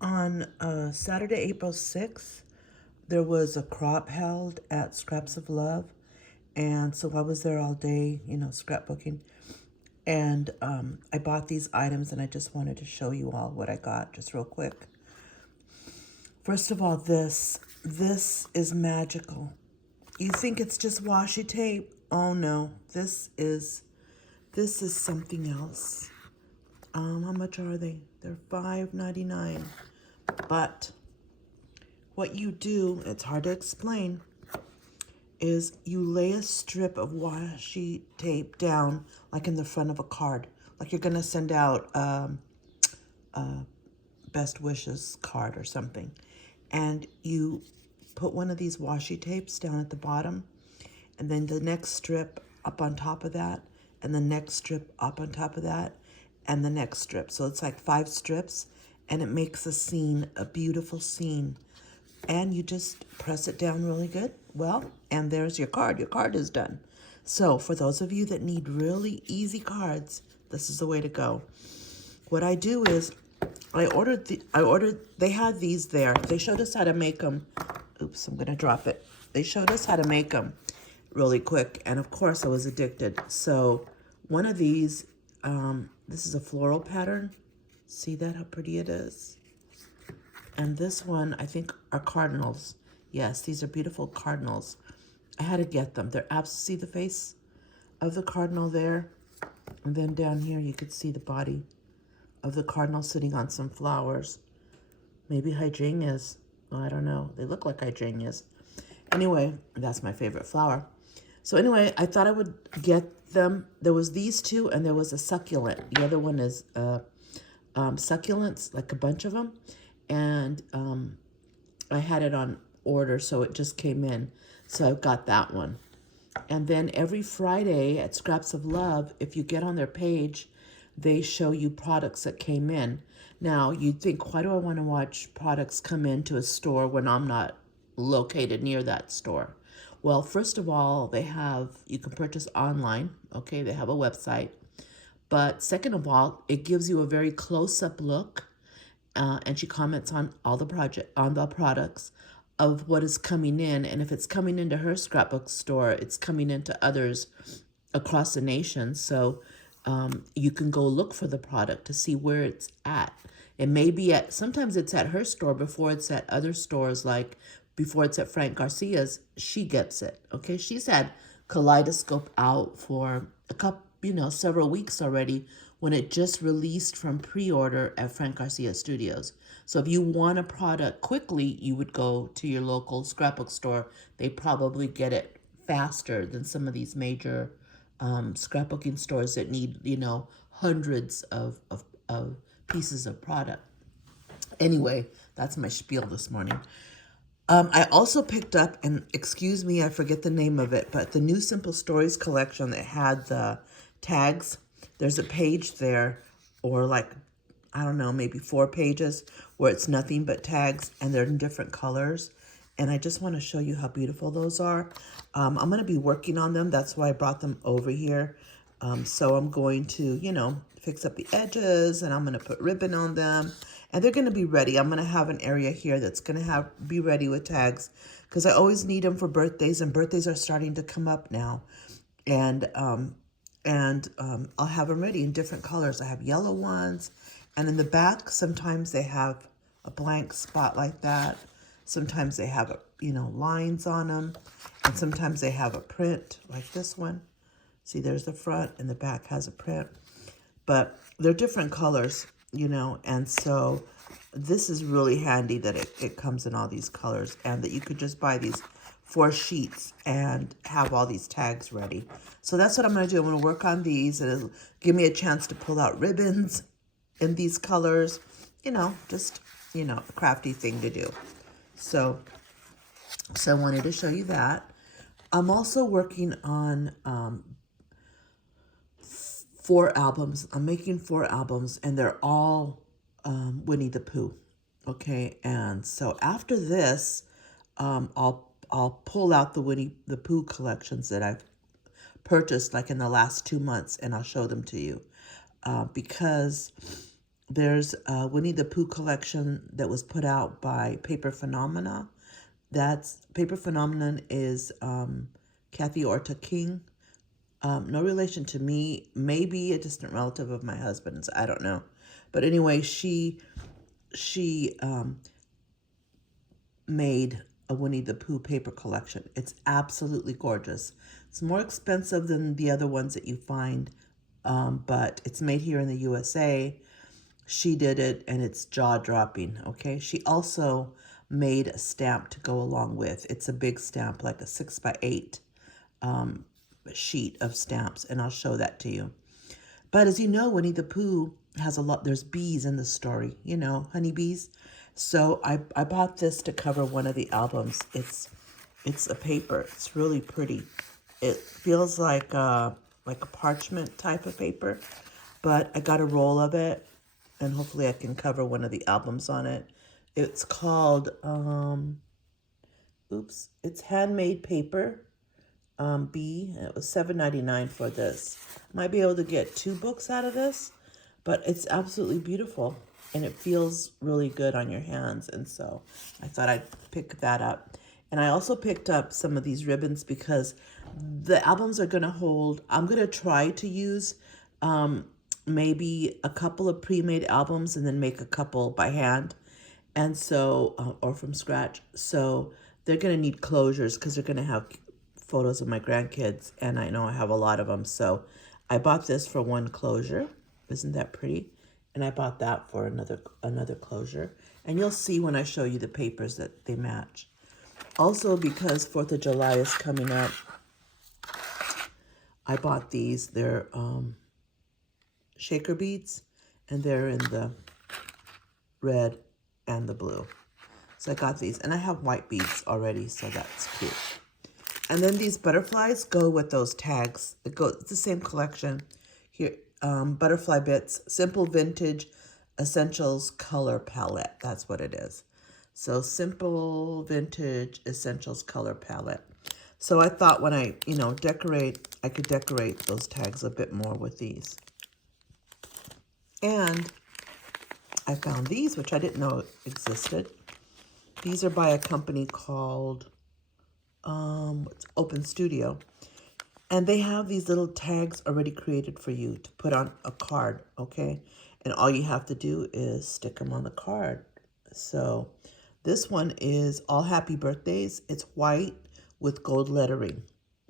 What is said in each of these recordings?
On Saturday, April 6th, there was a crop held at Scraps of Love. And so I was there all day, scrapbooking. And I bought these items and I just wanted to show you all what I got just real quick. First of all, this is magical. You think it's just washi tape? Oh no, this is something else. How much are they? They're $5.99. But what you do, it's hard to explain, is you lay a strip of washi tape down like in the front of a card. Like you're gonna send out best wishes card or something. And you put one of these washi tapes down at the bottom, and then the next strip up on top of that, and the next strip up on top of that, and the next strip. So it's like 5 strips, and it makes a scene, a beautiful scene. And you just press it down really good. Well, and there's your card. Your card is done. So for those of you that need really easy cards, this is the way to go. What I do is they had these there. They showed us how to make them. Oops, I'm going to drop it. They showed us how to make them really quick. And of course I was addicted. So one of these, this is a floral pattern. See that, how pretty it is? And this one, I think, are cardinals. Yes, these are beautiful cardinals. I had to get them. They're see the face of the cardinal there? And then down here, you could see the body of the cardinal sitting on some flowers. Maybe hydrangeas. Well, I don't know. They look like hydrangeas. Anyway, that's my favorite flower. So anyway, I thought I would get them. There was these two, and there was a succulent. The other one is succulents, like a bunch of them. And I had it on order, so it just came in. So I've got that one. And then every Friday at Scraps of Love, if you get on their page, they show you products that came in. Now, you'd think, why do I want to watch products come into a store when I'm not located near that store? Well, first of all, you can purchase online. Okay, they have a website. But second of all, it gives you a very close-up look. And she comments on all the products of what is coming in. And if it's coming into her scrapbook store, it's coming into others across the nation. So you can go look for the product to see where it's at. It may be sometimes it's at her store before it's at other stores, like before it's at Frank Garcia's, she gets it. Okay, she's had Kaleidoscope out for a couple, several weeks already, when it just released from pre-order at Frank Garcia Studios. So if you want a product quickly, you would go to your local scrapbook store. They probably get it faster than some of these major scrapbooking stores that need, hundreds of pieces of product. Anyway, that's my spiel this morning. I also picked up, and excuse me, I forget the name of it, but the new Simple Stories collection that had the tags. There's a page there, or like, I don't know, maybe 4 pages where it's nothing but tags, and they're in different colors. And I just want to show you how beautiful those are. I'm going to be working on them. That's why I brought them over here. So I'm going to, fix up the edges, and I'm going to put ribbon on them. And they're going to be ready. I'm going to have an area here that's going to be ready with tags, because I always need them for birthdays, and birthdays are starting to come up now. And I'll have them ready in different colors. I have yellow ones, and in the back, sometimes they have a blank spot like that. Sometimes they have, lines on them, and sometimes they have a print like this one. See, there's the front, and the back has a print. But they're different colors, and so this is really handy that it comes in all these colors, and that you could just buy these 4 sheets and have all these tags ready. So that's what I'm going to do. I'm going to work on these, and it'll give me a chance to pull out ribbons in these colors, just, a crafty thing to do. So I wanted to show you that. I'm also working on 4 albums. I'm making 4 albums, and they're all Winnie the Pooh. Okay, and so after this, I'll pull out the Winnie the Pooh collections that I've purchased like in the last 2 months, and I'll show them to you, because There's a Winnie the Pooh collection that was put out by Paper Phenomena. That's Paper Phenomenon is Kathy Orta King. No relation to me, maybe a distant relative of my husband's. I don't know, but anyway, she made a Winnie the Pooh paper collection. It's absolutely gorgeous. It's more expensive than the other ones that you find, but it's made here in the USA. She did it, and it's jaw-dropping, okay? She also made a stamp to go along with. It's a big stamp, like a 6x8 sheet of stamps, and I'll show that to you. But as you know, Winnie the Pooh has a lot, there's bees in the story, you know, honeybees. So I bought this to cover one of the albums. It's a paper. It's really pretty. It feels like a parchment type of paper, but I got a roll of it, and hopefully I can cover one of the albums on it. It's called, it's handmade paper. B, and it was $7.99 for this. Might be able to get 2 books out of this, but it's absolutely beautiful, and it feels really good on your hands, and so I thought I'd pick that up. And I also picked up some of these ribbons because the albums are going to hold, I'm going to try to use maybe a couple of pre-made albums and then make a couple by hand, and so, or from scratch. So they're going to need closures because they're going to have photos of my grandkids, and I know I have a lot of them. So I bought this for one closure. Isn't that pretty? And I bought that for another closure. And you'll see when I show you the papers that they match. Also, because 4th of July is coming up, I bought these. They're shaker beads, and they're in the red and the blue. So I got these, and I have white beads already, so that's cute. And then these butterflies go with those tags. It's the same collection. Here, Butterfly Bits, Simple Vintage Essentials Color Palette. That's what it is. So Simple Vintage Essentials Color Palette. So I thought when I, decorate, I could decorate those tags a bit more with these. And I found these, which I didn't know existed. These are by a company called Open Studio, and they have these little tags already created for you to put on a card, okay? And all you have to do is stick them on the card. So this one is all happy birthdays. It's white with gold lettering,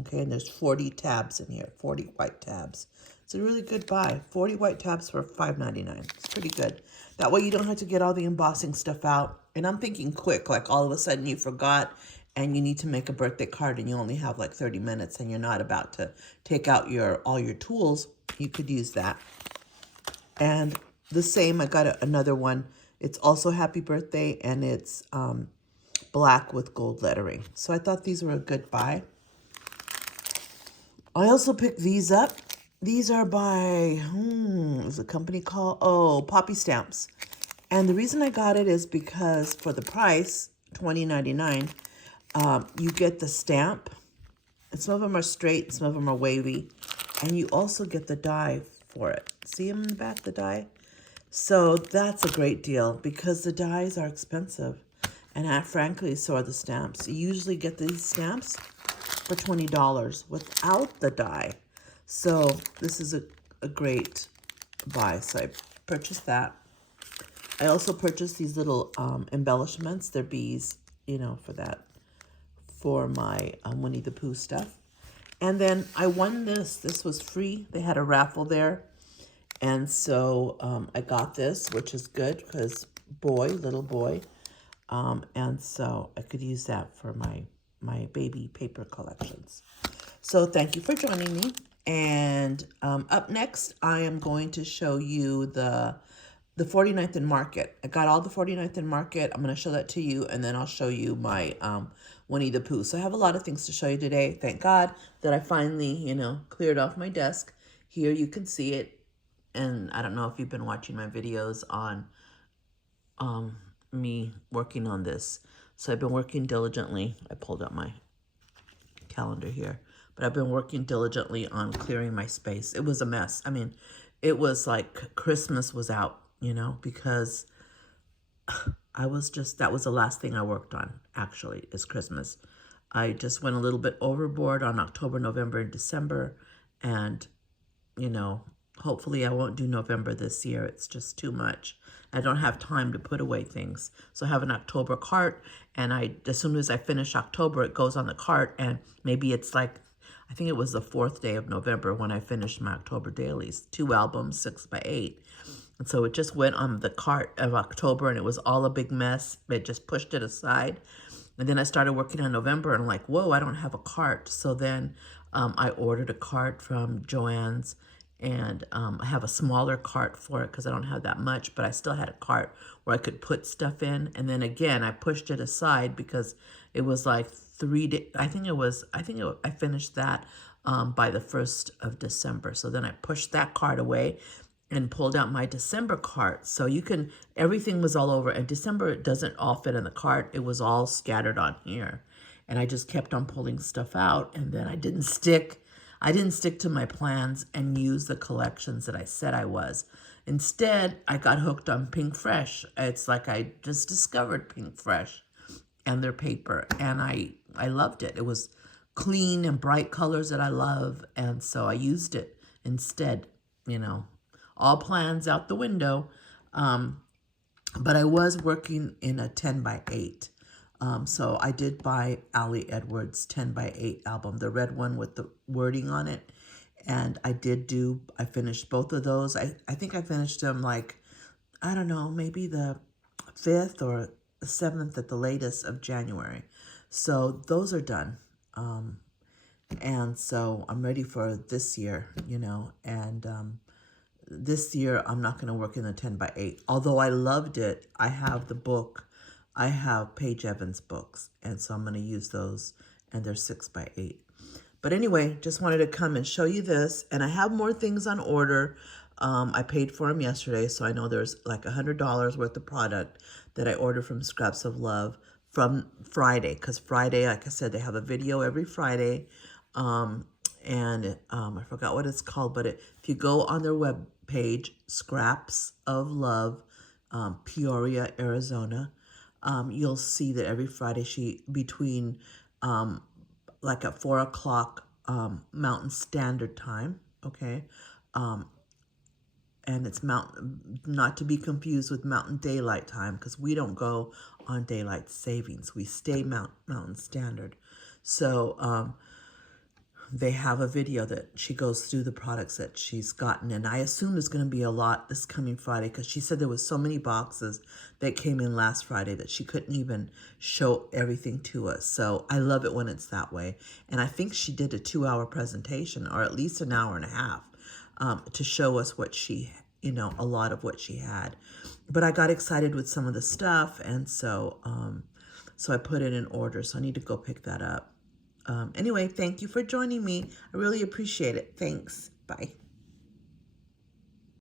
okay? And there's 40 tabs in here, 40 white tabs. It's a really good buy. 40 white tabs for $5.99. It's pretty good. That way you don't have to get all the embossing stuff out. And I'm thinking quick, like all of a sudden you forgot and you need to make a birthday card and you only have like 30 minutes and you're not about to take out all your tools. You could use that. And the same, I got another one. It's also happy birthday, and it's black with gold lettering. So I thought these were a good buy. I also picked these up. These are by, what's a company called? Poppy Stamps. And the reason I got it is because for the price, $20.99, you get the stamp. And some of them are straight, some of them are wavy. And you also get the die for it. See them in the back, the die? So that's a great deal because the dies are expensive. And frankly, so are the stamps. You usually get these stamps for $20 without the die. So this is a great buy. So I purchased that. I also purchased these little embellishments. They're bees, for that, for my Winnie the Pooh stuff. And then I won this. This was free. They had a raffle there. And so I got this, which is good because little boy. And so I could use that for my baby paper collections. So thank you for joining me. And up next, I am going to show you the 49th and Market. I got all the 49th and Market. I'm going to show that to you, and then I'll show you my Winnie the Pooh. So I have a lot of things to show you today. Thank God that I finally, cleared off my desk. Here you can see it. And I don't know if you've been watching my videos on me working on this. So I've been working diligently. I pulled out my calendar here. But I've been working diligently on clearing my space. It was a mess. I mean, it was like Christmas was out you know, because I was just, that was the last thing I worked on, actually, is Christmas. I just went a little bit overboard on October, November, and December. And, you know, hopefully I won't do November this year. It's just too much. I don't have time to put away things. So I have an October cart, and as soon as I finish October, it goes on the cart, and maybe it's like, I think it was the 4th day of November when I finished my October dailies, 2 albums, 6x8. And so it just went on the cart of October, and it was all a big mess. I just pushed it aside. And then I started working on November, and I'm like, whoa, I don't have a cart. So then I ordered a cart from Joann's, and I have a smaller cart for it because I don't have that much, but I still had a cart where I could put stuff in. And then again, I pushed it aside because it was like 3 days. I finished that by the 1st of December. So then I pushed that cart away and pulled out my December cart. So everything was all over. And December, it doesn't all fit in the cart. It was all scattered on here. And I just kept on pulling stuff out. And then I didn't stick to my plans and use the collections that I said I was. Instead, I got hooked on Pink Fresh. It's like I just discovered Pink Fresh and their paper. And I loved it. It was clean and bright colors that I love. And so I used it instead, you know. All plans out the window. But I was working in a 10x8. So I did buy Ali Edwards' 10x8 album, the red one with the wording on it. And I finished both of those. I think I finished them like, I don't know, maybe the 5th or 7th at the latest of January. So those are done. And so I'm ready for this year, you know, and this year I'm not going to work in the 10x8. Although I loved it, I have the book. I have Paige Evans books, and so I'm going to use those, and they're 6x8. But anyway, just wanted to come and show you this, and I have more things on order. I paid for them yesterday, so I know there's like $100 worth of product that I ordered from Scraps of Love from Friday, because Friday, like I said, they have a video every Friday, and I forgot what it's called, but if you go on their web page, Scraps of Love, Peoria, Arizona, you'll see that every Friday between like at 4 o'clock Mountain Standard Time, okay? And it's not to be confused with Mountain Daylight Time, because we don't go on daylight savings. We stay Mountain Standard. So they have a video that she goes through the products that she's gotten. And I assume there's going to be a lot this coming Friday, because she said there was so many boxes that came in last Friday that she couldn't even show everything to us. So I love it when it's that way. And I think she did a 2-hour presentation, or at least an hour and a half, to show us what a lot of what she had. But I got excited with some of the stuff. And so, so I put it in order. So I need to go pick that up. Anyway, thank you for joining me. I really appreciate it. Thanks. Bye.